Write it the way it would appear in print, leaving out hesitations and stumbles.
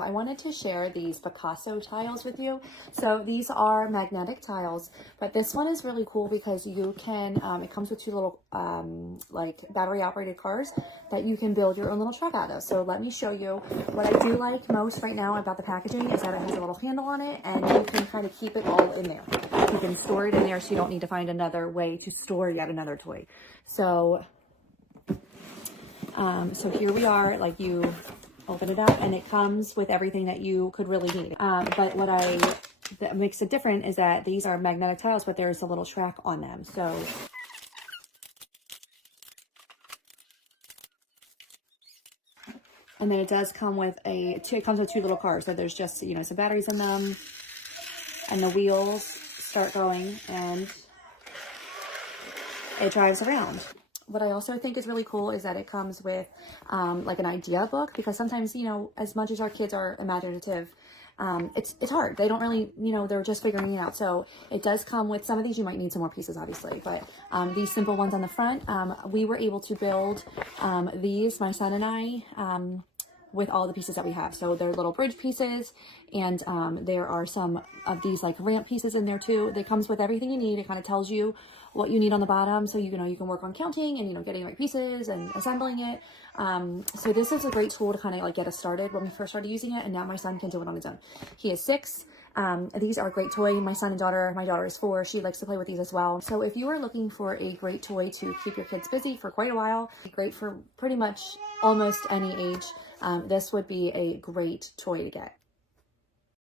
I wanted to share these Picasso tiles with you. So these are magnetic tiles, but this one is really cool because you can, it comes with two little like battery operated cars that you can build your own little truck out of. So let me show you. What I do like most right now about the packaging is that it has a little handle on it and you can kind of keep it all in there. You can store it in there so you don't need to find another way to store yet another toy. So, so here we are, like you open it up and it comes with everything that you could really need. But what that makes it different is that these are magnetic tiles, but there's a little track on them. So and then it does come with it comes with two little cars. So there's just, you know, some batteries in them and the wheels start going and it drives around. What I also think is really cool is that it comes with like an idea book, because sometimes, you know, as much as our kids are imaginative, it's hard. They don't really, you know, they're just figuring it out. So it does come with some of these. You might need some more pieces, obviously, but these simple ones on the front, we were able to build these, my son and I, with all the pieces that we have. So they're little bridge pieces, and there are some of these like ramp pieces in there too. It comes with everything you need. It kind of tells you what you need on the bottom, so you know you can work on counting and, you know, getting the right pieces and assembling it. So this is a great tool to kind of like get us started when we first started using it, and now my son can do it on his own. He is 6. These are a great toy. My son and daughter, my daughter is 4. She likes to play with these as well. So if you are looking for a great toy to keep your kids busy for quite a while, great for pretty much almost any age, this would be a great toy to get.